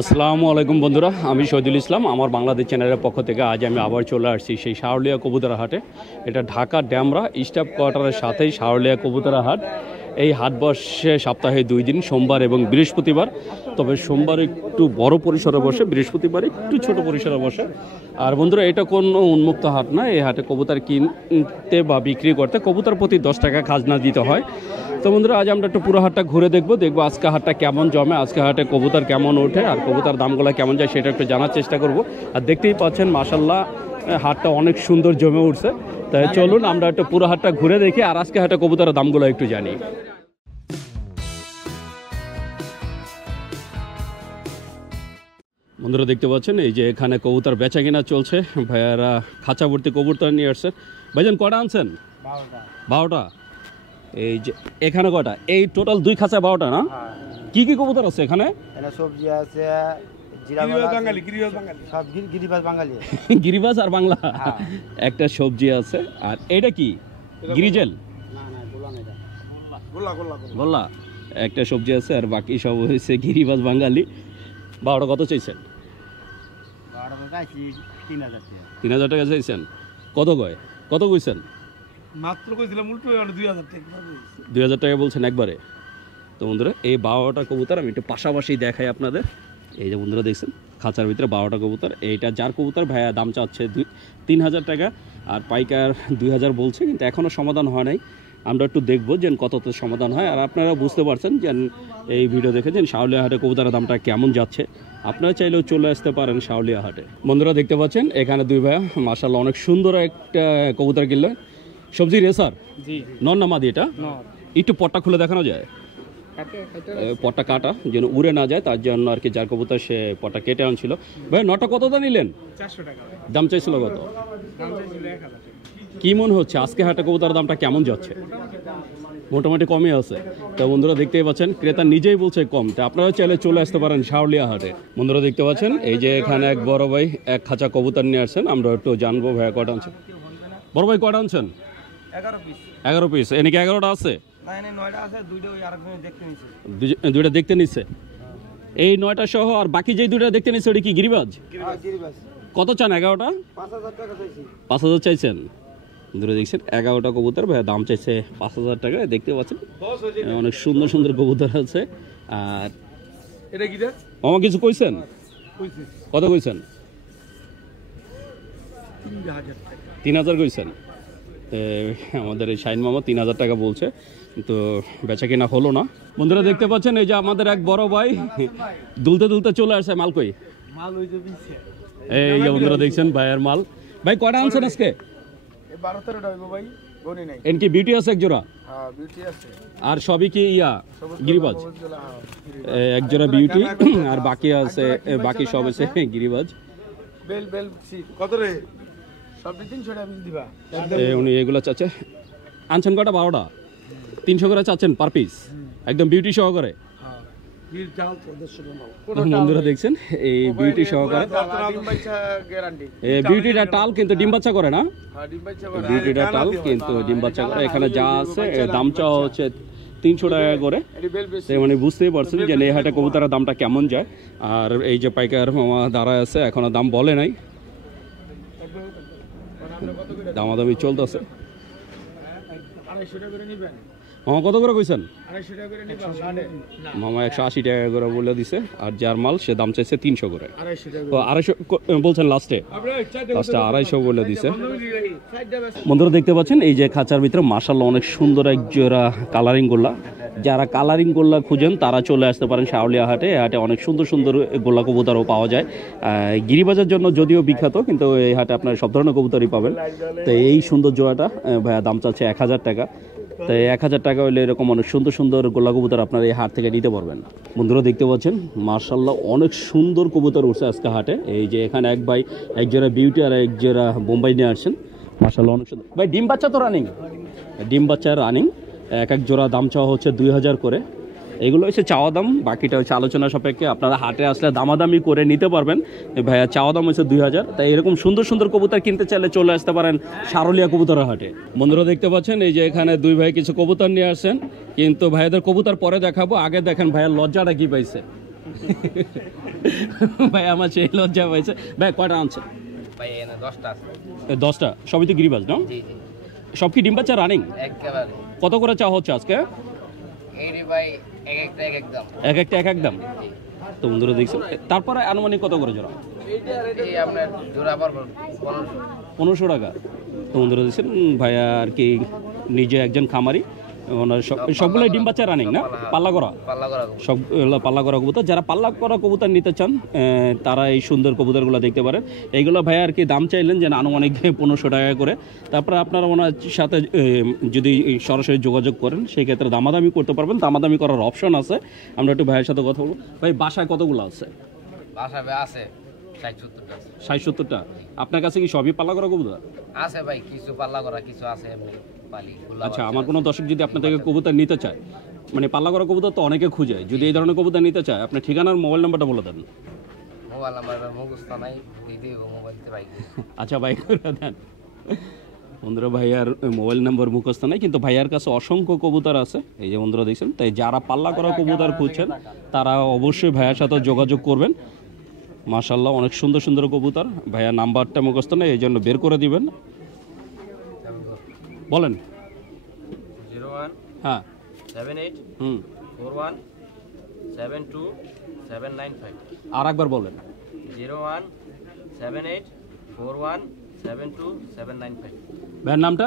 আসসালামু আলাইকুম বন্ধুরা, আমি শহীদুল ইসলাম। আমার বাংলাদেশ চ্যানেলের পক্ষ থেকে আজ আমি আবার চলে আসছি সেই শাহরলিয়া কবুতরা হাটে। এটা ঢাকা ড্যামরা স্টাফ কোয়ার্টারের সাথেই শাহরলিয়া কবুতরা হাট। এই হাট বসে সপ্তাহে 2 দিন, সোমবার এবং বৃহস্পতিবার। তবে সোমবার একটু বড় পরিসরে বসে, বৃহস্পতিবার একটু ছোট পরিসরে বসে। আর বন্ধুরা, এটা কোনো উন্মুক্ত হাট না। এই হাটে কবুতর কিনতে বা বিক্রি করতে কবুতর প্রতি 10 টাকা খাজনা দিতে হয়। তো বন্ধুরা, আজ আমরা একটু পুরো হাটটা ঘুরে দেখবো আজকে হাটটা কেমন জমে, আজকে হাটে কবুতর কেমন ওঠে আর কবুতর দামগুলো কেমন যায় সেটা একটু জানার চেষ্টা করব। আর দেখতেই পাচ্ছেন মাশাল্লাহ হাটটা অনেক সুন্দর জমে উঠছে। তাই চলুন আমরা একটু পুরো হাটটা ঘুরে দেখি আর আজকে হাটে কবুতরের দামগুলো একটু জানি। বন্ধুরা দেখতে পাচ্ছেন এই যে এখানে কবুতর বেচা কিনা চলছে। ভাইয়ারা খাঁচা ভর্তি কবুতর নিয়ে আসছে। ভাইজান কটা আনছেন? 12টা। এই যে এখানে কটা? এই টোটাল 2 খাঁচা 12টা না? কি কি কবুতর আছে এখানে? সবজি আছে, গিরিবাজ আর বাংলা। একটা সবজি আছে। আর এটা কি গিরিজেল? গোল্লা। একটা সবজি আছে আর বাকি সব হয়েছে গিরিবাজ বাঙালি। 12টা কত চাইছেন? 3000 টাকা চাইছেন। কত কয়? কত কইছেন? মাত্র কইছিলাম উল্টো 2000 টাকা। 2000 টাকা বলছেন একবারে। তো বন্ধুরা, এই 12টা কবুতর আমি একটু পাশাপাশি দেখাই আপনাদের। এই যে বন্ধুরা দেখছেন খাঁচার ভিতরে 12টা কবুতর। এইটা যার কবুতর ভাইয়া দাম চাচ্ছে 3000 টাকা আর পাইকার 2000 বলছে, কিন্তু এখনও সমাধান হয় নাই। আমরা একটু দেখবো যে কততে সমাধান হয়। আর আপনারা বুঝতে পারছেন যে এই ভিডিও দেখেছেন শাহরলিয়া হাটে কবুতরের দামটা কেমন যাচ্ছে। আপনারা চাইলেও চলে আসতে পারেন শাহরলিয়া হাটে। বন্ধুরা দেখতে পাচ্ছেন এখানে 2 ভাইয়া মাশাআল্লাহ অনেক সুন্দর একটা কবুতর কিনলো। সবজি রেসার নর না মাদি? এটা একটু পটটা খুলে দেখানো যায়? পটটা কাটা যেন উড়ে না যায়, তার জন্য আর কি যার কবুতর সে পটটা কেটে আনছিল। ভাই নটা কত দা নিলেন? 400 টাকা দাম চাইছিল কত? দাম চাইছিল 1000 টাকা। কি মনে হচ্ছে আজকে হাটে কবুতরের দামটা কেমন যাচ্ছে? মোটামুটি কমই আছে। তো বন্ধুরা দেখতেই পাচ্ছেন ক্রেতা নিজেই বলছে কম। তো আপনারা চাইলে চলে আসতে পারেন শাহরলিয়া হাটে। বন্ধুরা দেখতে পাচ্ছেন এই যে এখানে এক বড় ভাই এক খাঁচা কবুতর নিয়ে আসছেন। আমরা একটু জানবো ভাইয়া কটা আনছেন। বড় ভাই কটা আনছেন? 11 পিস। এনেকি 11টা আছে? দুইটা দেখতে নিচ্ছে। এই 9টা সহ আর বাকি যে 2টা দেখতে নিচ্ছে ওটা কি গিরিবাজ? কত চান? 11টা 5000 চাইছেন। দূরে দেখছেন 11টা কবুতর ভাই দাম চাইছে 5000 টাকা। দেখতে পাচ্ছেন অনেক সুন্দর সুন্দর কবুতর আছে। আর এটা কি রে মামা কিছু কইছেন? কত কইছেন? 3000 কইছেন। আমাদের এই শাইন মামা 3000 টাকা বলছে, তো বেচা কিনা হলো না। বন্ধুরা দেখতে পাচ্ছেন এই যে আমাদের এক বড় ভাই দুলতে দুলতে চলে আসছে। মাল কই? এই যে বন্ধুরা দেখছেন ভাইয়ের মাল। ভাই কয়টা আনছেন আজকে? 12-13টা হইবো ভাই, গনি নাই। এনকি বিউটি আছে এক জোড়া? হ্যাঁ বিউটি আছে। আর সবই কি গিরিবাজ? এক জোড়া বিউটি আর বাকি আছে, বাকি সব আছে গিরিবাজ। বেল বেল সি কত রে? সব 300 টাকা দিবা। উনি এগুলা চাচ্ছে। আনছেন কটা? 12টা। 300 করে চাচ্ছেন পার পিস, একদম বিউটি সহকারে। বন্ধুরা দেখছেন এই বিউটি সহকারে। বিউটিটা টাল কিন্তু ডিম বাচ্চা করে না? বিউটিটা টাল কিন্তু ডিম বাচ্চা করে। এখানে যা আছে দাম চাওয়া হচ্ছে 300 টাকা করে। মানে বুঝতেই পারছেন যে এই হাটে কবুতরের দামটা কেমন যায়। আর এই যে পাইকার মামা দাঁড়ায় আছে, এখনো দাম বলে নাই, দামাদামি চলতেছে। মামা কত করে কইছেন? মামা 180 টাকা করে বলে দিছে। আর যার মাল সে দাম চাইছে 300 করে। 250 বলছেন লাস্টে 250 বলে দিছে। বন্ধুরা দেখতে পাচ্ছেন এই যে খাঁচার ভিতরে মাশাআল্লাহ অনেক সুন্দর এক জোড়া কালারিং গোল্লা। যারা কালারিং গোল্লা খুঁজেন তারা চলে আসতে পারেন শাহরলিয়া হাটে। হাটে অনেক সুন্দর সুন্দর গোল্লা কবুতরও পাওয়া যায়। গিরিবাজের জন্য যদিও বিখ্যাত, কিন্তু এই হাটে আপনার সব ধরনের কবুতরই পাবেন। তো এই সুন্দর জোড়াটা ভাইয়া দাম চাচ্ছে 1000 টাকা। তাই 1000 টাকা হলে এরকম অনেক সুন্দর সুন্দর গোল্লা কবুতর আপনারা এই হাট থেকে নিতে পারবেন। বন্ধুরা দেখতে পাচ্ছেন মাশাআল্লাহ অনেক সুন্দর কবুতর উঠছে আজকে হাটে। এই যে এখানে এক ভাই এক জোড়া বিউটি আর এক জোড়া বোম্বাই নিয়ে আসছেন। মাশাআল্লাহ অনেক সুন্দর। ভাই ডিম বাচ্চা তো রানিং? ডিম বাচ্চা রানিং। এক জোড়া দাম চাওয়া হচ্ছে 2000 করে। এগুলো হচ্ছে চাওয়া দাম, বাকিটা হচ্ছে আলোচনা সাপেক্ষে। আপনারা হাটে আসলে দামাদামি করে নিতে পারবেন। ভাইয়া চাওয়া দাম হচ্ছে 2000। তাই এরকম সুন্দর সুন্দর কবুতর কিনতে চাইলে চলে আসতে পারেন শাহরলিয়া কবুতরের হাটে। বন্ধুরা দেখতে পাচ্ছেন এই যে এখানে 2 ভাই কিছু কবুতর নিয়ে আসছেন, কিন্তু ভাইয়াদের কবুতর পরে দেখাবো। আগে দেখেন ভাইয়ার লজ্জাটা কি পাইছে। ভাই আমার সেই লজ্জা পাইছে। ভাই কয়টা আনছে? ভাই এখানে 10টা আছে। 10টা, সবই তো গিরিবাজ না? জি জি সব কি ডিম বাচ্চা রানিং? একেবারে। কত করে চা হচ্ছে আজকে? এই রে ভাই এক একটা এক এক দাম। এক একটা এক এক দাম। তো বন্ধুরা দেখছেন, তারপরে আনুমানিক কত করে জোড়া? এই আপনার জোড়া পড়বে 1500। 1500 টাকা। তো বন্ধুরা দেখছেন ভাইয়া আর কি নিজে একজন খামারি, ওনার সবগুলোই ডিম বাচ্চা রানিং না? পাল্লা করা? পাল্লা করা। সব পাল্লা করা কবুতর। যারা পাল্লা করা কবুতর নিতে চান তারা এই সুন্দর কবুতরগুলো দেখতে পারেন। এইগুলো ভাইয়া আর কি দাম চাইলেন যে আনুমানিক 1500 টাকা করে। তারপরে আপনারা ওনার সাথে যদি সরাসরি যোগাযোগ করেন সেই ক্ষেত্রে দামাদামি করতে পারবেন, দামাদামি করার অপশন আছে। আমরা একটু ভাইয়ের সাথে কথা বলবো। ভাই বাসায় কতগুলো আছে? বাসা আছে 60-70টা আছে। 60-70টা। আপনার কাছে কি সবই পাল্লা করা কবুতর আছে ভাই, কিছু পাল্লা করা, কিছু আছে এমনি পালি। আচ্ছা, আমার কোনো দর্শক যদি আপনার থেকে কবুতর নিতে চায়, মানে পাল্লা করা কবুতর তো অনেকে খুঁজে, যদি এই ধরনের কবুতর নিতে চায় আপনার ঠিকানার মোবাইল নাম্বারটা বলে দেন। মোবাইল নাম্বার মুখস্থ নাই, দিদি মোবাইলতে ভাই। আচ্ছা ভাই করে দেন। বন্ধুরা ভাইয়ার মোবাইল নাম্বার মুখস্থ নাই, কিন্তু ভাইয়ার কাছে অসংখ্য কবুতর আছে। এই যে বন্ধুরা দেখছেন, তাই যারা পাল্লা করা কবুতর খুঁজছেন তারা অবশ্যই ভাইয়ার সাথে যোগাযোগ করবেন। মাশাআল্লাহ অনেক সুন্দর সুন্দর কবুতর। ভাইয়ার নাম্বারটা মুখস্থ নেই, এই জন্য বের করে দিবেন। বলেন। 01 হ্যাঁ 78 হুম 41 72 795। আর একবার বলেন। 01 78 41 72 795। ভাইয়ের নামটা?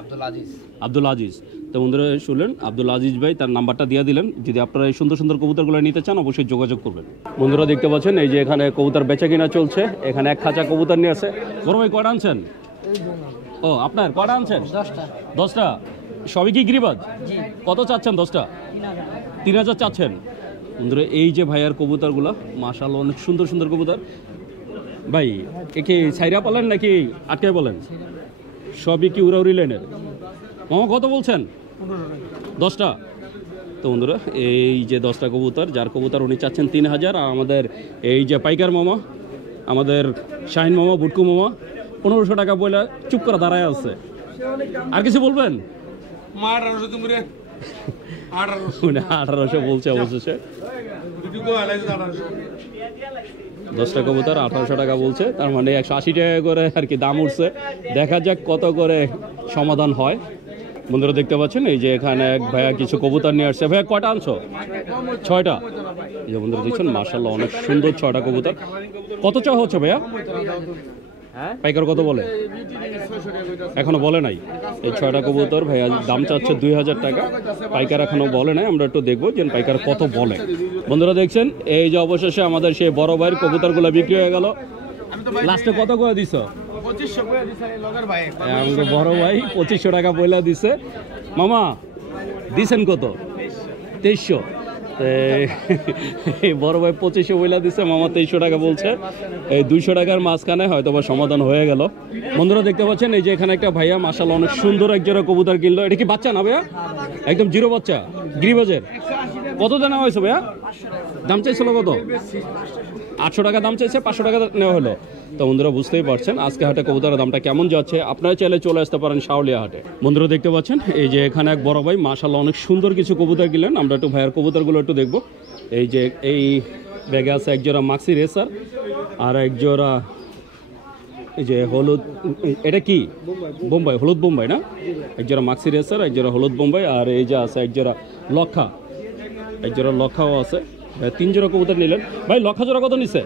আব্দুল আজিজ। আব্দুল আজিজ। তো বন্ধুরা শুনলেন, আব্দুল আজিজ ভাই তার নাম্বারটা দিয়ে দিলেন। যদি আপনারা এই সুন্দর সুন্দর কবুতরগুলো নিতে চান অবশ্যই যোগাযোগ করবেন। বন্ধুরা দেখতে পাচ্ছেন এই যে এখানে কবুতর বেচা কিনা চলছে। এখানে এক খাঁচা কবুতর নিয়ে আছে। বড় ভাই কয়টা আনছেন? ও আপনার কয়টা আনছেন? 10টা। সবই কি গিরিবাজ? কত চাচ্ছেন 10টা? 3000 চাচ্ছেন। বন্ধুরা এই যে ভাইয়ার কবুতরগুলো মাশাআল্লাহ অনেক সুন্দর সুন্দর কবুতর। ভাই একে ছাইরা পালেন নাকি আটকায় বলেন? সবই কি উড়াউড়ি লাইনের? মামা কত বলছেন? 10টা। তো বন্ধুরা এই যে 10টা কবুতর, যার কবুতর উনি চাচ্ছেন 3000। আর আমাদের এই যে পাইকার মামা, আমাদের শাহিন মামা, বুটকু মামা 1500 টাকা বলে চুপ করে দাঁড়ায় আছে। আর কিছু বলবেন? 1800 বলছে অবশেষে। 10টা কবুতর 1800 টাকা বলছে, তার মানে 180 টাকা করে আর কি দাম উঠছে। দেখা যাক কত করে সমাধান হয়। বন্ধুরা দেখতে পাচ্ছেন এই যে এখানে এক ভাইয়া কিছু কবুতর নিয়ে আসছে। ভাইয়া কয়টা আনছো? 6টা। এই যে বন্ধুরা দেখছেন মাশাআল্লাহ অনেক সুন্দর 6টা কবুতর। কত চা হচ্ছে ভাইয়া? পাইকার কত বলে? এখনো বলে নাই। এই 6টা কবুতর ভাইয়া দাম চাচ্ছে 2000 টাকা। পাইকার এখনো বলে নাই, আমরা একটু দেখবো যে পাইকার কত বলে। বন্ধুরা দেখছেন এই যে অবশেষে আমাদের সেই বড় ভাইয়ের কবুতরগুলো বিক্রি হয়ে গেল। লাস্টে কত করে দিছ? 2500 করে দিছে লগের ভাই। আমাকে বড় ভাই 2500 টাকা পয়লা দিছে। মামা দিছেন কত? 2300। এই বড় ভাই 2500 পয়লা দিছে, মামা 2300 টাকা বলছে। এই 200 টাকার মাঝখানে হয়তো বা সমাধান হয়ে গেল। বন্ধুরা দেখতে পাচ্ছেন এই যে এখানে একটা ভাইয়া মাশাআল্লাহ অনেক সুন্দর এক জোড়া কবুতর কিনলো। এটা কি বাচ্চা না ভাইয়া? একদম জিরো বাচ্চা, গিরিবাজের। কত দাম হয়েছে ভাইয়া? দাম চাইছিল কত? 800 টাকা দাম চাইছে, 500 টাকা নেওয়া হলো। তো বন্ধুরা বুঝতেই পারছেন আজকে হাটে কবুতরের দামটা কেমন যাচ্ছে। আপনারা চাইলে চলে আসতে পারেন শাওলিয়া হাটে। বন্ধুরা দেখতে পাচ্ছেন এই যে এখানে এক বড় ভাই মাশাআল্লাহ অনেক সুন্দর কিছু কবুতর কিনলেন। আমরা একটু ভাইয়ের কবুতরগুলো একটু দেখবো। এই যে এই ব্যাগে আছে এক জোড়া মাক্সি রেসার, আর এক জোড়া এই যে হলুদ, এটা কি বোম্বাই, হলুদ বোম্বাই না? এক জোড়া মাক্সি রেসার, এক জোড়া হলুদ বোম্বাই, আর এই যে আছে এক জোড়া লক্ষা, এক জোড়া লক্ষাও আছে। 3 জোড়া কবুতর নিলেন। ভাই লক্ষা জোড়া কত নিছে?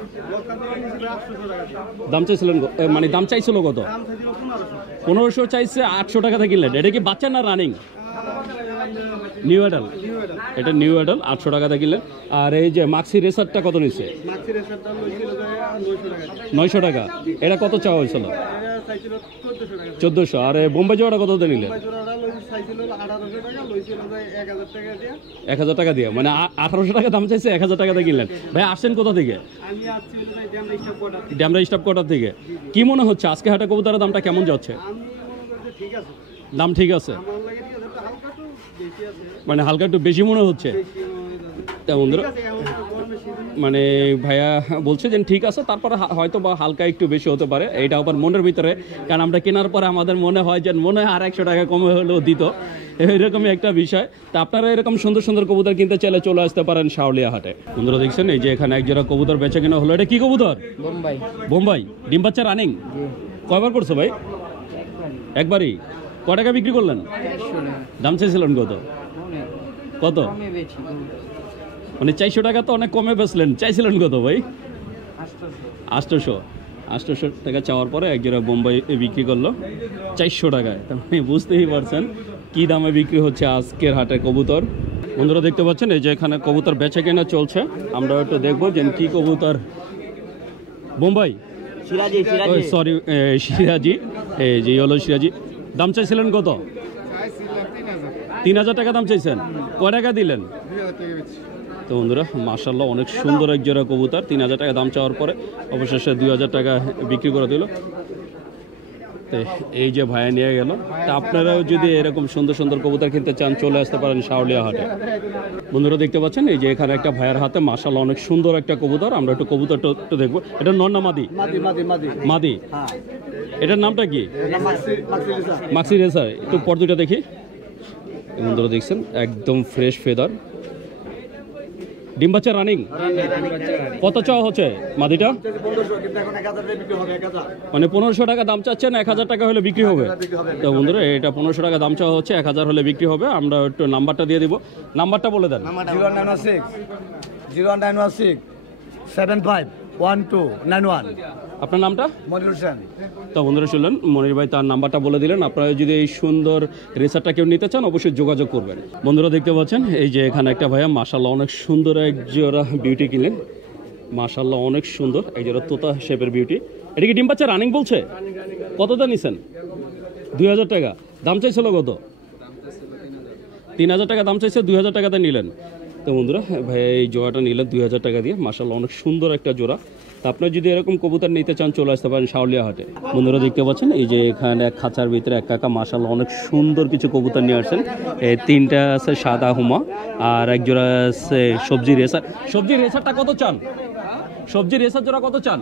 দাম চাইছিলেন মানে দাম চাইছিল কত? 1500 চাইছে, 800 টাকাতে কিনলেন। এটা কি বাচ্চা না রানিং? New adult. এটা নিউ অ্যাডাল, 800 টাকাতে কিনলেন। আর এই যে মাক্সি রেসারটা কত নিচ্ছে? 900 টাকা। এটা কত চাওয়া হয়েছিল? 1400। আর বোম্বাই জোড়াটা কত নিলেন? 1000 টাকা দিয়ে, মানে 1800 টাকা দাম চাইছে, 1000 টাকাতে কিনলেন। ভাই আসছেন কোথা থেকে? ড্যামরা স্টাফ কোয়ার্টার থেকে। কি মনে হচ্ছে আজকে হাটে কবুতরের দামটা কেমন যাচ্ছে? দাম ঠিক আছে, মানে হালকা একটু বেশি মনে হচ্ছে। বন্ধুরা মানে ভাইয়া বলছে যে ঠিক আছে, তারপরে হয়তো বা হালকা একটু বেশি হতে পারে। এইটা আবার মনের ভিতরে, কারণ আমরা কেনার পরে আমাদের মনে হয় যে মনে হয় আর 100 টাকা কমে হলেও দিত। এরকমই একটা বিষয়। তা আপনারা এরকম সুন্দর সুন্দর কবুতর কিনতে চাইলে চলে আসতে পারেন শাওলিয়া হাটে। বন্ধুরা দেখছেন এই যে এখানে এক জোড়া কবুতর বেচা কিনা হলো। এটা কি কবুতর? বোম্বাই। বোম্বাই ডিম বাচ্চা রানিং। কয়বার করছো ভাই? একবারই। ক টাকা বিক্রি করলেন? দাম চাইছিলেন কত? কত? মানে 400 টাকা তো অনেক কমে বেচলেন, চাইছিলেন কত ভাই? 800 টাকা চাওয়ার পরে এক জোড়া বোম্বাই বিক্রি করলো 400 টাকায়। তার মানে বুঝতেই পারছেন কি দামে বিক্রি হচ্ছে আজকের হাটে কবুতর। বন্ধুরা দেখতে পাচ্ছেন এই যে এখানে কবুতর বেচা কেনা চলছে, আমরা একটু দেখবো যে কি কবুতর। বোম্বাই সরি সিরাজি, এই যে হলো সিরাজি। দাম চাইছিলেন কত? 3000 টাকা দাম চাইছেন। কয় টাকা দিলেন? তো বন্ধুরা মাশাআল্লাহ অনেক সুন্দর এক জোড়া কবুতর, 3000 টাকা দাম চাওয়ার পরে অবশেষে 2000 টাকা বিক্রি করে দিল। তো এই যে ভাইয়া নিয়ে গেল। তা আপনারাও যদি এরকম সুন্দর সুন্দর কবুতর কিনতে চান চলে আসতে পারেন শাওলিয়া হাটে। বন্ধুরা দেখতে পাচ্ছেন এই যে এখানে একটা ভাইয়ের হাতে মাশাআল্লাহ অনেক সুন্দর একটা কবুতর। আমরা একটু কবুতরটা একটু দেখবো। এটা নর না মাদি? মাদি। এটার নামটা কি? মাক্সি রেসার। একটু পর দুইটা দেখি। বন্ধুরা দেখছেন একদম ফ্রেশ ফেদার, ডিম বাচ্চা রানিং। কত চাওয়া হচ্ছে মাদিটা? মানে 1500 টাকা দাম চাচ্ছেন, 1000 টাকা হলে বিক্রি হবে। তো বন্ধুরা এটা 1500 টাকা দাম চাওয়া হচ্ছে, 1000 হলে বিক্রি হবে। আমরা একটু নাম্বারটা দিয়ে দিব, নাম্বারটা বলে দেন। 0916 751291। আপনার নামটা? মনির হোসেন। তো বন্ধুরা শুনলেন মনির ভাই তার নাম্বারটা বলে দিলেন। আপনারা যদি এই সুন্দর রেসারটা কেউ নিতে চান অবশ্যই যোগাযোগ করবেন। বন্ধুরা দেখতে পাচ্ছেন এই যে এখানে একটা ভাইয়া মাশাআল্লাহ অনেক সুন্দর এক জোড়া বিউটি কিনলেন। মাশাআল্লাহ অনেক সুন্দর এই জোড়া তোতা শেপের বিউটি। এটা কি ডিম বাচ্চা রানিং বলছে? কতটা নিছেন? 2000 টাকা দাম চাইছিল। কত? 3000 টাকা দাম চাইছে, 2000 টাকাতে নিলেন। তো বন্ধুরা ভাই এই জোড়াটা নিলেন 2000 টাকা দিয়ে। মাশাআল্লাহ অনেক সুন্দর একটা জোড়া। তা আপনারা যদি এরকম কবুতর নিতে চান চলে আসতে পারেন শাওলিয়া হাটে। বন্ধুরা দেখতে পাচ্ছেন এই যে এখানে এক খাঁচার ভিতরে এক কাকা মাশাআল্লাহ অনেক সুন্দর কিছু কবুতর নিয়ে আসছেন। এই 3টা আছে সাদা হুমা আর এক জোড়া আছে সবজি রেসার। সবজি রেসারটা কত চান? সবজি রেসার জোড়া কত চান?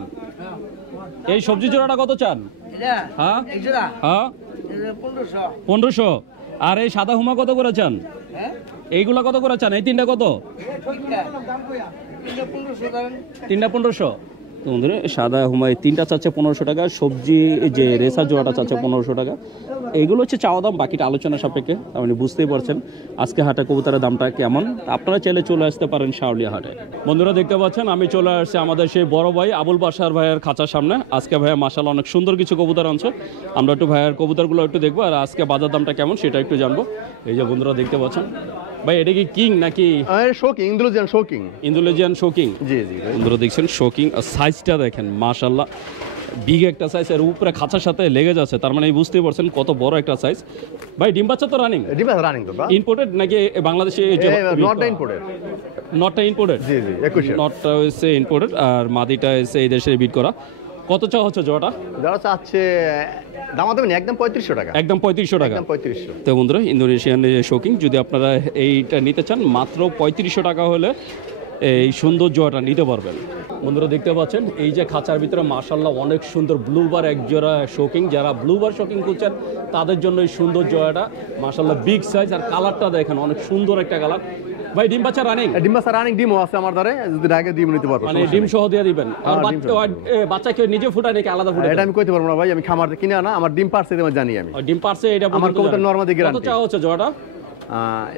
এই সবজি জোড়াটা কত চান? হ্যাঁ হ্যাঁ 1500। আর এই সাদা হুমা কত করে চান? এইগুলা কত করে চান? এই 3টা কত? 3টা 1500। তো বন্ধুরা সাদা হুমাই 3টা চাচ্ছে 1500 টাকা, সবজি যে রেসার জোড়াটা চাচ্ছে 1500 টাকা। এইগুলো হচ্ছে চাওয়া দাম, বাকিটা আলোচনা সাপেক্ষে। তার মানে বুঝতেই পারছেন আজকে হাটে কবুতরের দামটা কেমন। আপনারা চাইলে চলে আসতে পারেন শাওলিয়া হাটে। বন্ধুরা দেখতে পাচ্ছেন আমি চলে আসছি আমাদের সেই বড় ভাই আবুল বাশার ভাইয়ের খাঁচার সামনে। আজকে ভাইয়া মাশাআল্লাহ অনেক সুন্দর কিছু কবুতর আনছে, আমরা একটু ভাইয়ের কবুতরগুলো একটু দেখবো আর আজকে বাজার দামটা কেমন সেটা একটু জানবো। এই যে বন্ধুরা দেখতে পাচ্ছেন ভাই এটা কি কিং নাকি? Shocking, Indonesian shocking. Indonesian shocking. জি জি। বন্ধুরা দেখছেন শোকিং, আর সাইজটা দেখেন মাশাআল্লাহ বিগ একটা সাইজ, এর উপরে খাঁচার সাথে লেগে যাচ্ছে। তার মানে বুঝতেই পারছেন কত বড় একটা সাইজ। ভাই ডিম বাচ্চা তো রানিং? ডিম বাচ্চা রানিং তো ইম্পোর্টেড নাকি বাংলাদেশে? নটটা ইম্পোর্টেড। নটটা ইম্পোর্টেড? জি জি 21। নটটা হচ্ছে ইম্পোর্টেড আর মাদিটা হচ্ছে এই দেশে বিট করা। কত চাওয়া হচ্ছে জোড়াটা? যারা চাচ্ছে দাম দেবেন একদম 3500 টাকা। একদম 3500 টাকা। একদম 3500। তো বন্ধুরা ইন্দোনেশিয়ান শোকিং যদি আপনারা এইটা নিতে চান মাত্র 3500 টাকা হলে এই সুন্দর জোড়াটা নিতে পারবেন। বন্ধুরা দেখতে পাচ্ছেন এই যে খাঁচার ভিতরে মাশাআল্লাহ অনেক সুন্দর ব্লুবার এক জোড়া শোকিং। যারা ব্লুবার শোকিং খুঁজছেন তাদের জন্য এই সুন্দর জোড়াটা মাশাআল্লাহ বিগ সাইজ, আর কালারটা দেখেন অনেক সুন্দর একটা কালার। ভাই ডিম বাচ্চা রানিং? ডিম বাচ্চা রানিং, ডিমও আছে আমার ধারে, যদি আগে ডিম নিতে পারবো। মানে ডিম সহ দিয়ে দিবেন? আর বাচ্চা কেউ নিজে ফুটায় নাকি আলাদা ফুটায়? এটা আমি কইতে পারবো না ভাই, আমি খামার কিনে আনা, আমার ডিম পারছে আমি জানি। আমি ডিম পারছে এটা আমার কবুতর নরমাদি গ্যারান্টি। কত চাওয়া হচ্ছে জোড়াটা?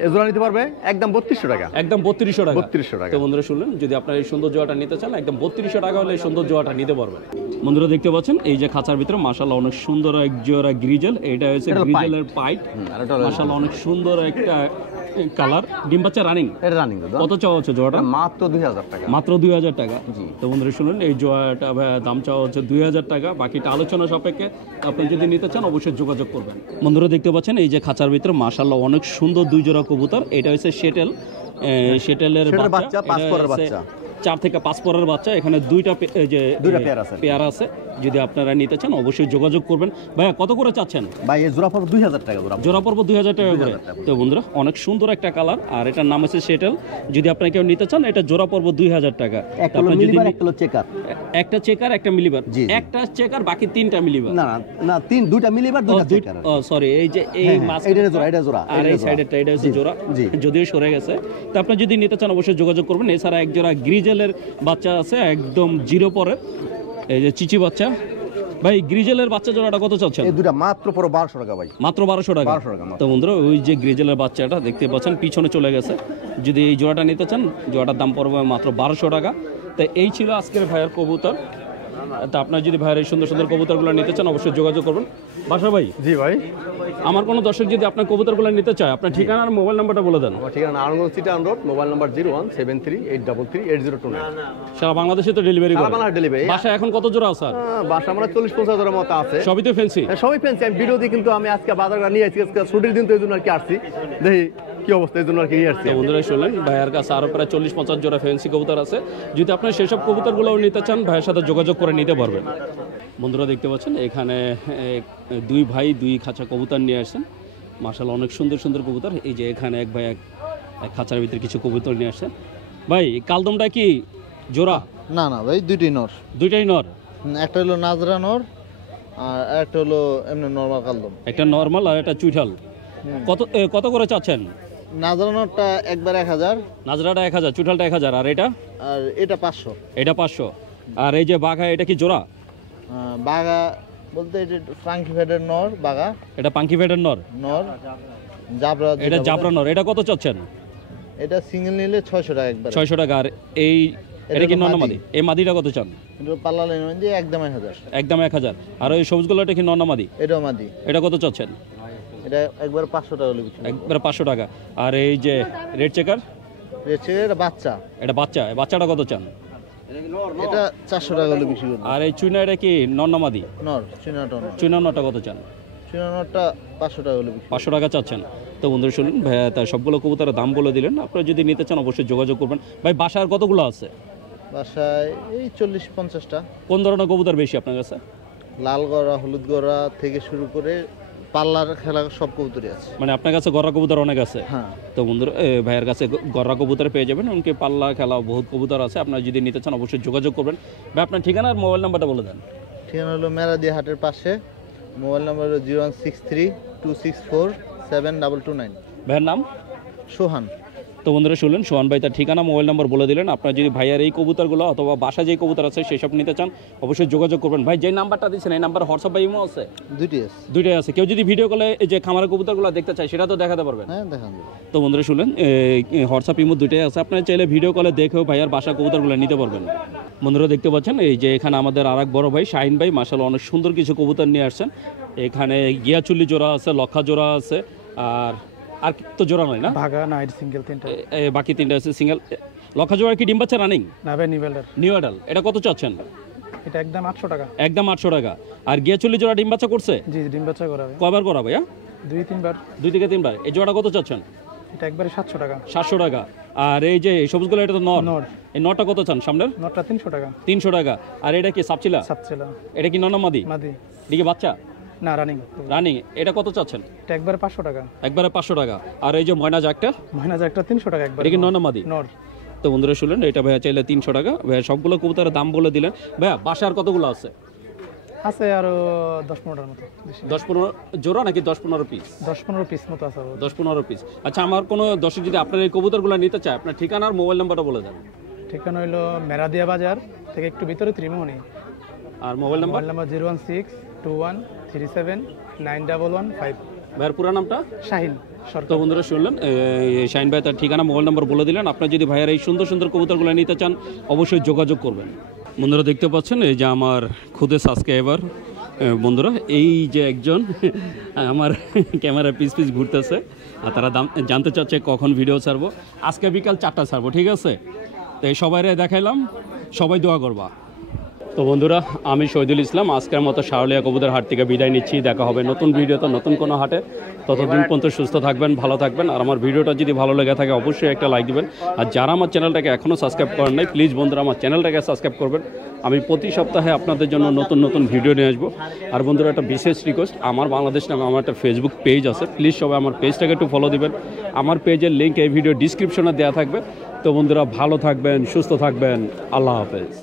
এজোড়া নিতে পারবে একদম 3200 টাকা। একদম 3200 টাকা। 3200 টাকা। তো বন্ধুরা শুনলেন যদি আপনারা এই সুন্দর জোড়াটা নিতে চান একদম 3200 টাকা হলে এই সুন্দর জোড়াটা নিতে পারবেন। বন্ধুরা দেখতে পাচ্ছেন এই যে খাঁচার ভিতরে মাশাআল্লাহ অনেক সুন্দর এক জোড়া গ্রিজেল। এটা হচ্ছে গ্রিজেলের পাইট। মাশাআল্লাহ অনেক সুন্দর একটা কালার। ডিম বাচ্চা রানিং? এটা রানিং। কত চাওয়া হচ্ছে জোড়াটা? মাত্র 2000 টাকা। মাত্র 2000 টাকা। তো বন্ধুরা শুনলেন এই জোড়াটা দাম চাওয়া হচ্ছে 2000 টাকা, বাকিটা আলোচনা সাপেক্ষে। আপনি যদি নিতে চান অবশ্যই যোগাযোগ করবেন। বন্ধুরা দেখতে পাচ্ছেন এই যে খাঁচার ভিতরে মাশাআল্লাহ অনেক সুন্দর দুই জোড়া কবুতর। এটা হচ্ছে শেটেল, শেটেলের বাচ্চা, 5 পরের বাচ্চা, 4 থেকে 5 পরের বাচ্চা। এখানে দুইটা পেয়ার আছে। যদি আপনারা নিতে চান অবশ্যই যোগাযোগ করবেন। ভাইয়া কত করে চাচ্ছেন? ভাই এই জোড়া পড়বে 2000 টাকা। জোড়া পড়বে 2000 টাকা করে। তো বন্ধুরা অনেক সুন্দর একটা কালার, আর এটার নাম হচ্ছে শেটেল। যদি আপনারা কেউ নিতে চান এটা জোড়া পড়বে 2000 টাকা। এক কিলো মিলিবার, 1 কিলো চেকার। একটা চেকার একটা মিলিবার, জি, জি। একটা চেকার বাকি তিনটা মিলিবার। না না না, দুইটা মিলিবার দুইটা চেকার। সরি, এই যে এই মাছ এটা জোড়া আর এই সাইডেরটা এটা হচ্ছে জোড়া, জি। যদিও সরে গেছে। তো আপনি যদি নিতে চান অবশ্যই যোগাযোগ করবেন। এছাড়া এক জোড়া গ্রিজেলের বাচ্চা আছে একদম জিরো পরে, এই যে চিচি বাচ্চা। ভাই গ্রিজেলের বাচ্চা জোড়াটা কত চাচ্ছেন? এই দুইটা মাত্র পুরো 1200 টাকা ভাই। মাত্র 1200 টাকা। 1200 টাকা মাত্র। তো বন্ধুরা ওই যে গ্রিজেলের বাচ্চাটা দেখতে পাচ্ছেন পিছনে চলে গেছে। যদি এই জোড়াটা নিতে চান জোড়াটার দাম পড়বে মাত্র 1200 টাকা। তো এই ছিল আজকের ভাইয়ের কবুতর। তা আপনার যদি ভাইয়ের এই সুন্দর সুন্দর কবুতরগুলো নিতে চান অবশ্যই যোগাযোগ করবেন। বাসা ভাই, জি ভাই। আমার কোনো দর্শক যদি আপনার কবুতরগুলো নিতে চায় আপনার ঠিকানা আর মোবাইল নাম্বারটা বলে দেন। আমার ঠিকানা Narayanganj Chittagong road, mobile number 017338338029। সারা বাংলাদেশে তো ডেলিভারি সারা করে। বাংলার ডেলিভারি। বাসা এখন কত জোড়া আছে? বাসা আমরা 40-50 হাজারের মতো আছে। সবই তো ফেন্সি। সবই ফেন্সি। আমি ভিডিও দিই, কিন্তু আমি আজকে বাজারটা নিয়ে আসছি, আজকে ছুটির দিন তো এই জন্য আর কি আসছি, দেখি কি অবস্থা, এই জন্য আর কি নিয়ে আসছি। তো বন্ধুরা শুনলেন ভাইয়ের কাছে আরো প্রায় 40-50 জোড়া ফেন্সি কবুতর আছে। যদি আপনার সেসব কবুতরগুলো নিতে চান ভাইয়ের সাথে যোগাযোগ করে নিতে পারবেন। বন্ধুরা দেখতে পাচ্ছেন এখানে দুই ভাই দুই খাঁচা কবুতর নিয়ে আসছেন। মাশাআল্লাহ অনেক সুন্দর সুন্দর কবুতর। এই যে এখানে এক ভাই এক খাঁচার ভিতরে কিছু কবুতর নিয়ে আসছেন। ভাই কালদমটা কি জোড়া? না না ভাই, দুইটাই নর। দুইটাই নর? একটা হলো নাজরা নর আর একটা হলো এমনি নরমাল কালদম। একটা নরমাল আর একটা চুইঠাল। কত করে চাচ্ছেন? নাজরা নরটা একবার 1000, নাজরাটা 1000, চুইঠালটা 1000, আর এটা? আর এটা 500। এটা 500। আর এই যে বাঘা এটা কি জোড়া? বাগা বলতে এটা ফ্রাঙ্কি ফেডের নর বাগা। এটা পাঙ্কি ফেডের নর। জাবরা, এটা জাবরা নর। এটা কত চাচ্ছেন? এটা সিঙ্গেল নিলে 600 টাকা একবার। 600 টাকা। আর এই এটা কি নর না মাদি? এই মাদিটা কত চান? এটা পাল্লা লাইন দিয়ে একদম 1000। একদম 1000। আর ওই সবুজগুলো এটা কি নর না মাদি? এটাও মাদি। এটা কত চাচ্ছেন? এটা একবার 500 টাকা হলে বিক্রি। একবার 500 টাকা। আর এই যে রেড চেকার? এটা বাচ্চা। এটা বাচ্চা। এই বাচ্চাটা কত চান? এটা 400 টাকা হলে বিক্রি করব। আর এই চুইনা এটা কি নর না মাদি? নর, চুনাটা নর। চুইনা নরটা কত চান? চুনা নরটা 500 টাকা হলে বিক্রি। 500 টাকা চাচ্ছেন। তো বন্ধুরা শুনুন ভাইয়া তার সবগুলো কবুতরের দাম বলে দিলেন। আপনারা যদি নিতে চান অবশ্যই যোগাযোগ করবেন। ভাই বাসার কতগুলো আছে? বাসায় এই 40-50টা। কোন ধরনের কবুতর বেশি আপনার কাছে? লাল গড়া, হলুদ গড়া থেকে শুরু করে পাল্লার খেলা সব কবুতরই আছে। মানে আপনার কাছে গররা কবুতর অনেক আছে? হ্যাঁ। তো বন্ধুরা ভাইয়ের কাছে গররা কবুতর পেয়ে যাবেন। এমনকি পাল্লা খেলা বহুত কবুতর আছে। আপনারা যদি নিতে চান অবশ্যই যোগাযোগ করবেন। ভাই আপনার ঠিকানা আর মোবাইল নাম্বারটা বলে দেন। ঠিকানা হলো মেরাদিয়া হাটের পাশে। মোবাইল নাম্বার হলো 0163264729। ভাইয়ের নাম? সোহান। তো বন্ধুরা শুনলেন সোহান ভাই তার ঠিকানা মোবাইল নাম্বার বলে দিলেন। আপনারা যদি ভাইয়ার এই কবুতরগুলো অথবা বাসা যেই কবুতর আছে সেসব নিতে চান অবশ্যই যোগাযোগ করবেন। ভাই যে নাম্বারটা দিচ্ছেন এই নাম্বার হোয়াটসঅ্যাপ বা ইমো আছে? দুইটাই আছে। দুইটাই আছে। কেউ যদি ভিডিও কলে এই যে খামারের কবুতরগুলো দেখতে চায় সেটা তো দেখাতে পারবেন? হ্যাঁ, দেখান দেবো। তো বন্ধুরা শুনলেন হোয়াটসঅ্যাপ ইমো দুইটাই আছে। আপনারা চাইলে ভিডিও কলে দেখেও ভাইয়ার বাসা কবুতরগুলো নিতে পারবেন। বন্ধুরা দেখতে পাচ্ছেন এই যে এখানে আমাদের আরেক বড় ভাই শাহিন ভাই মাশাআল্লাহ অনেক সুন্দর কিছু কবুতর নিয়ে আসছেন। এখানে গিয়াচুল্লি জোড়া আছে, লক্ষা জোড়া আছে, আর তো জোড়া নয় না? ভাগা না, এটা সিঙ্গেল তিনটা। বাকি তিনটা আছে সিঙ্গেল। লক্ষা জোড়া কি ডিম বাচ্চা রানিং? না ভাই, নিভেলার। New adult. এটা কত চাচ্ছেন? এটা একদম 800 টাকা। একদম 800 টাকা। আর গিয়াচুল্লি জোড়া ডিম বাচ্চা করছে? জি, ডিম বাচ্চা করাবে। কয়বার করা ভাইয়া? 2-3 বার। 2 থেকে 3 বার। এই জোড়াটা কত চাচ্ছেন? এটা একবারে 700 টাকা। 700 টাকা। আর এই যে সবুজগুলো এটা তো নর। নর। এই নরটা কত চান সামনের? নটটা 300 টাকা। 300 টাকা। আর এটা কি সাপচিলা? সাতচেলা। এটা কি নর না মাদি? মাদি। এদিকে বাচ্চা? না, রানিং। রানিং। এটা কত চাচ্ছেন? এটা একবারে 500 টাকা। একবারে 500 টাকা। আর এই যে ময়না জাকটা? মহিনা একটা 300 টাকা একবারে। এটা কি নর না মাদি? নর। তো বন্ধুরা শুনলেন এটা ভাইয়া চাইলে 300 টাকা। ভাইয়া সবগুলো কবুতরের দাম বলে দিলেন। ভাইয়া বাসার কতগুলো আছে? আছে আরো 10-15টার মতো। 10-15 জোড়া নাকি 10-15 পিস? 10-15 পিস মতো আছে। 10-15 পিস। আচ্ছা, আমার কোনো দর্শক যদি আপনার এই কবুতরগুলো নিতে চায় আপনার ঠিকানা আর মোবাইল নাম্বারটা বলে দেন। ঠিকানা হইলো মেরাদিয়া বাজার থেকে একটু ভিতরে ত্রিমোহনী। আর মোবাইল নাম্বার? Mobile number 01621379115। ভাইয়ের পুরো নামটা? শাহিন তো সরকার। বন্ধুরা শুনলেন শাহিন ভাই তার ঠিকানা মোবাইল নাম্বার বলে দিলেন। আপনারা যদি ভাইয়ের এই সুন্দর সুন্দর কবুতরগুলো নিতে চান অবশ্যই যোগাযোগ করবেন। বন্ধুরা দেখতে পাচ্ছেন এই যে আমার খুদে সাবস্ক্রাইবার বন্ধুরা, এই যে একজন আমার ক্যামেরা পিস পিস ঘুরতেছে আর তারা জানতে চাচ্ছে কখন ভিডিও ছাড়বো। আজকে বিকাল 4টা ছাড়বো, ঠিক আছে? তো এই সবাইরে দেখাইলাম, সবাই দোয়া করবা। তো বন্ধুরা, আমি শহীদুল ইসলাম আজকের মতো শাওলিয়া কবুতর হাট থেকে বিদায় নিচ্ছি। দেখা হবে নতুন ভিডিওতে নতুন কোনো হাটে। ততদিন পর্যন্ত সুস্থ থাকবেন, ভালো থাকবেন। আর আমার ভিডিওটা যদি ভালো লেগে থাকে অবশ্যই একটা লাইক দিবেন। আর যারা আমার চ্যানেলটাকে এখনও সাবস্ক্রাইব করেন নাই প্লিজ বন্ধুরা আমার চ্যানেলটাকে সাবস্ক্রাইব করবেন। আমি প্রতি সপ্তাহে আপনাদের জন্য নতুন নতুন ভিডিও নিয়ে আসবো। আর বন্ধুরা একটা বিশেষ রিকোয়েস্ট, আমার বাংলাদেশ নামে আমার একটা ফেসবুক পেজ আছে, প্লিজ সবাই আমার পেজটাকে একটু ফলো দিবেন। আমার পেজের লিঙ্ক এই ভিডিও ডিসক্রিপশনে দেওয়া থাকবে। তো বন্ধুরা ভালো থাকবেন, সুস্থ থাকবেন। আল্লাহ হাফেজ।